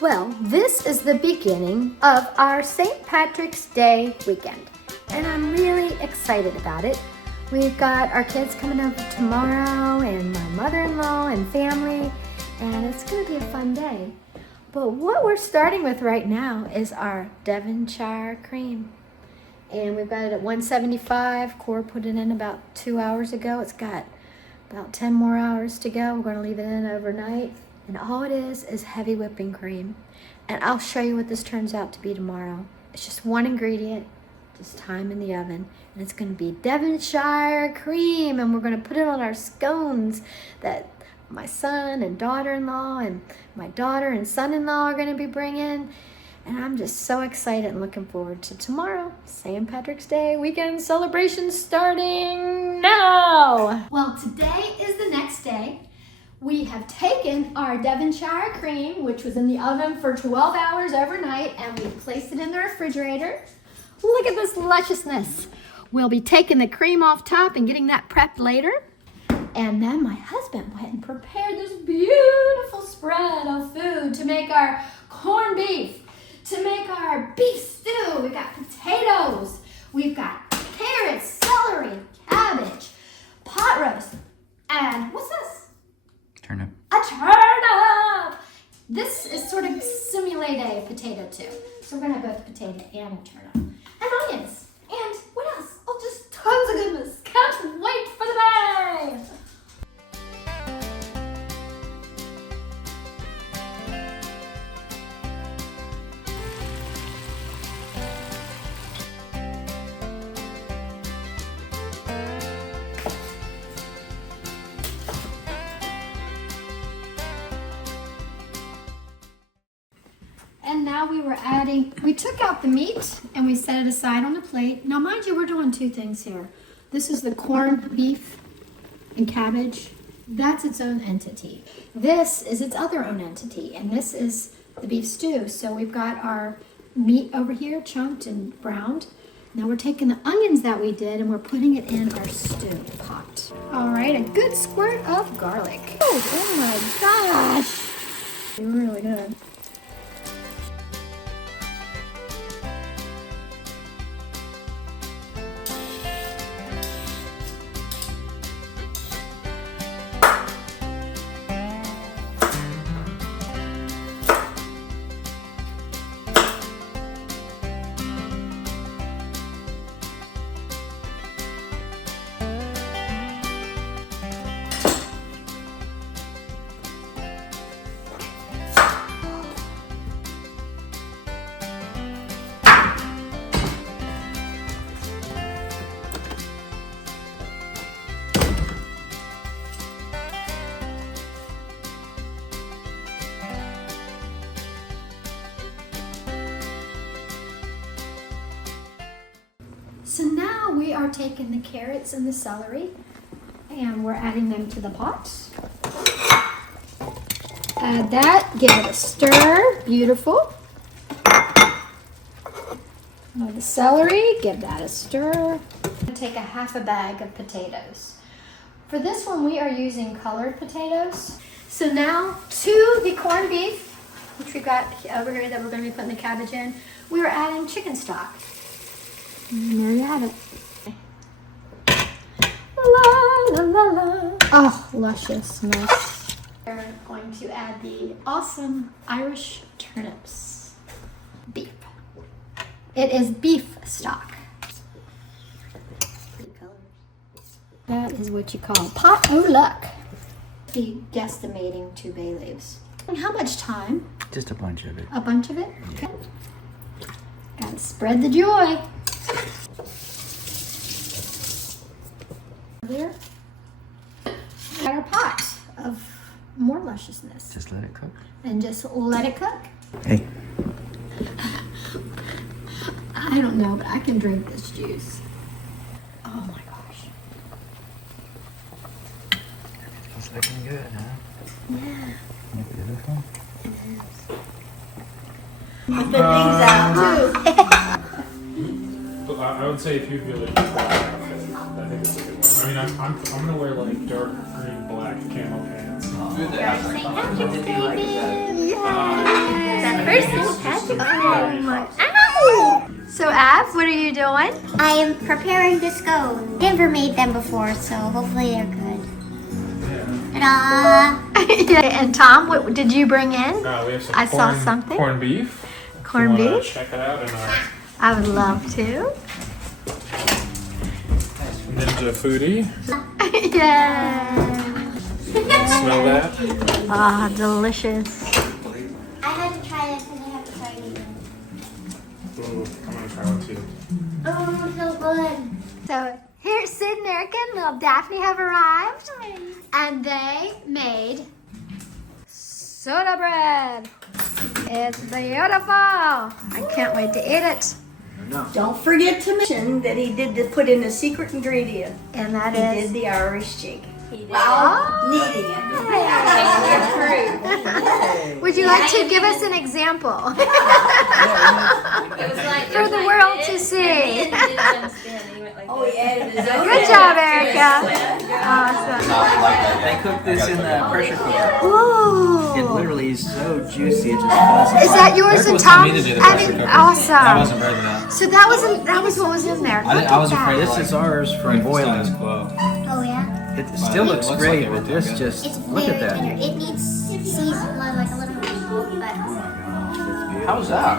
Well, this is the beginning of our St. Patrick's Day weekend, and I'm really excited about it. We've got our kids coming over tomorrow, and my mother-in-law and family, and it's gonna be a fun day. But what we're starting with right now is our Devonshire Cream. And we've got it at 175. Cora put it in about 2 hours ago. It's got about 10 more hours to go. We're gonna leave it in overnight. And all it is heavy whipping cream. And I'll show you what this turns out to be tomorrow. It's just one ingredient, just time in the oven. And it's gonna be Devonshire Cream. And we're gonna put it on our scones that my son and daughter-in-law and my daughter and son-in-law are gonna be bringing. And I'm just so excited and looking forward to tomorrow. St. Patrick's Day weekend celebration starting now. Well, today is the next day. We have taken our Devonshire Cream, which was in the oven for 12 hours overnight, and we placed it in the refrigerator. Look at this lusciousness. We'll be taking the cream off top and getting that prepped later. And then my husband went and prepared this beautiful spread of food to make our corned beef, to make our beef stew. We've got potatoes, we've got carrots, celery, cabbage, pot roast, and what's this? Turnip. A turnip! This is sort of simulate a potato too. So we're gonna have both a potato and a turnip. And onions. And what else? Oh, just tons of goodness. Can't wait for the day! And now we took out the meat and we set it aside on the plate. Now mind you, we're doing two things here. This is the corned beef and cabbage. That's its own entity. This is its other own entity, and this is the beef stew. So we've got our meat over here, chunked and browned. Now we're taking the onions that we did and we're putting it in our stew pot. All right, a good squirt of garlic. Oh my gosh. Really good. So now we are taking the carrots and the celery and we're adding them to the pot. Add that, give it a stir, beautiful. Now the celery, give that a stir. Take a half a bag of potatoes. For this one we are using colored potatoes. So now to the corned beef, which we've got over here that we're going to be putting the cabbage in, we are adding chicken stock. And there you have it. La, la, la, la. Oh, lusciousness. We're going to add the awesome Irish turnips. Beef. It is beef stock. That is what you call pot o' luck. Be guesstimating 2 bay leaves. And how much time? Just a bunch of it. A bunch of it? Okay. Gotta spread the joy. There. Got our pot of more lusciousness. Just let it cook. And just let it cook. Hey. I don't know, but I can drink this juice. Oh my gosh. It's looking good, huh? Yeah. You beautiful? It is. Put the things out too. But I would say if you feel like I think it's a good one. I mean, I'm gonna wear like dark green, black camo pants. St. Patrick's Day, baby! Yeah. Where's St. Patrick's Day? Ow! So, Ab, what are you doing? I am preparing the scones. Never made them before, so hopefully they're good. Ta-da! And Tom, what did you bring in? We have some I saw something. corned beef. Corned If you wanna beef? Check it out in our I would love to. Ninja Foodie. Yay! Smell that? Ah, delicious. I had to try this because I have to try it again. Ooh, I'm gonna try one too. Oh, so good. So here, Sid and Erica and little Daphne have arrived, and they made soda bread. It's beautiful. I can't wait to eat it. Don't forget to mention that he did put in a secret ingredient. And that He is did the Irish jig. Oh. Kneading it. Would you like to give us an example It was like for the world to see? Oh, he added his own. Good job, Erica. Awesome. They cook this in the pressure cooker. Ooh. It literally is so juicy, it just falls Is that yours and Tom's? Awesome. I wasn't ready for that. So that was what was in there. Look I at was that. afraid this is ours from boiling. Oh, yeah? It still looks great, but this just, It's look very at that. tender. It needs seasoning, like a little bit, but How's that?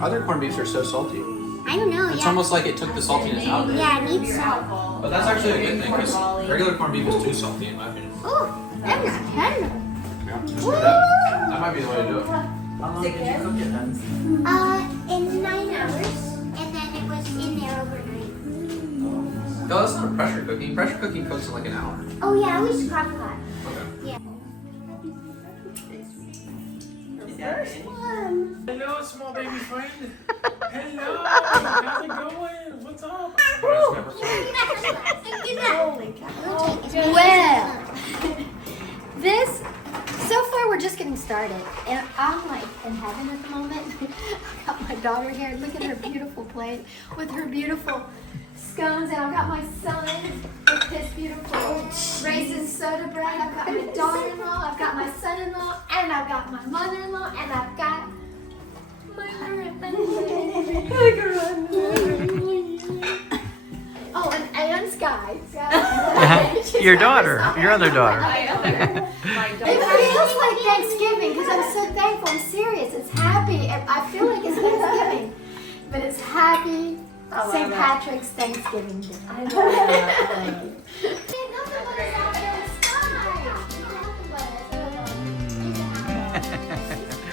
Other corned beefs are so salty. I don't know. It's Yeah. almost like it took the saltiness out of it. Yeah, it needs salt. But that's actually a good thing because regular corned beef is too salty in my opinion. Oh, that's not tender. That might be the way to do it. How long did you cook it then? In 9 hours, and then it was in there overnight. No, that's not pressure cooking. Pressure cooking cooks in like an hour. Oh yeah, I was crock pot. Okay. Yeah. Hello, small baby friend. Hello. How's it going? What's up? Well, this, so far we're just getting started. And I'm like in heaven at the moment. I've got my daughter here. Look at her beautiful plate with her beautiful scones. And I've got my son with his beautiful raisin soda bread. I've got my daughter-in-law. I've got my son-in-law. And I've got my mother-in-law. And I've got my Oh, and Sky. Your daughter, your other daughter. It feels like Thanksgiving because I'm so thankful. I'm serious. It's happy. I feel like it's Thanksgiving, but it's happy St. Patrick's Thanksgiving Day. I know that.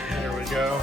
There we go.